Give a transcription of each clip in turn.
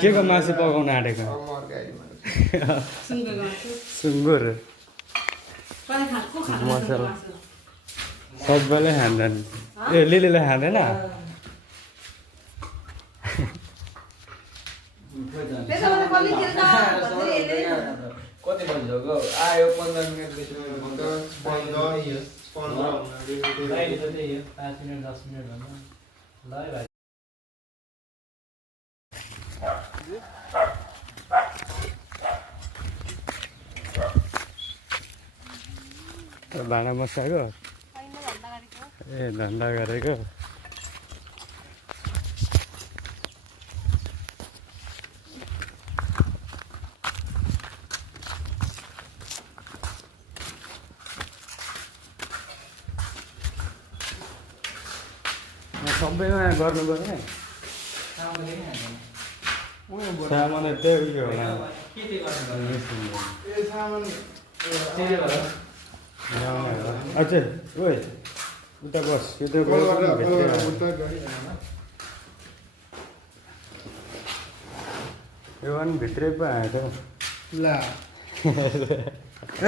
के को मासु पकाउन आँटेको सुँगुर मसला सबैले खाँदैन ए लिलीले खाँदैन कति भन्छ आयो 15 minute 20 minute 15 minute 5 minute 10 minute भन्दा ल भाइ भाँडा मसाको ए धन्दा गरेको सबैमा गर्नु पर्ने सामान त्यही उयो होला अझै ओइ उता बस यो पनि भित्रै पो आएको ल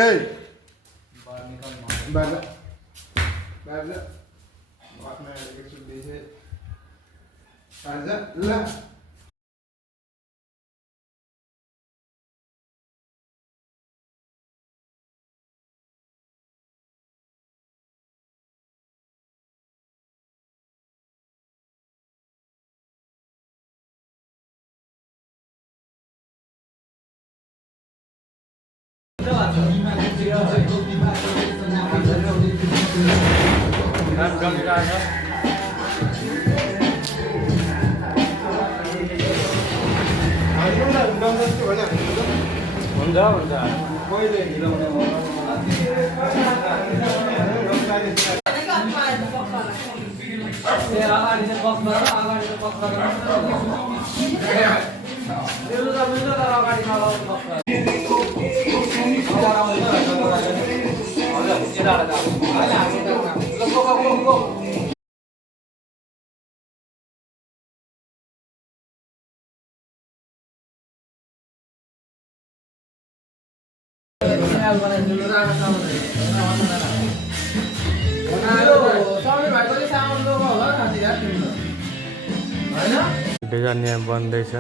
ए बाजा बाजा बातमा एकछु दिसे बाजा ल हुन्छ हुन्छ पहिले हिलाउने डिजाइन यहाँ बन्दैछ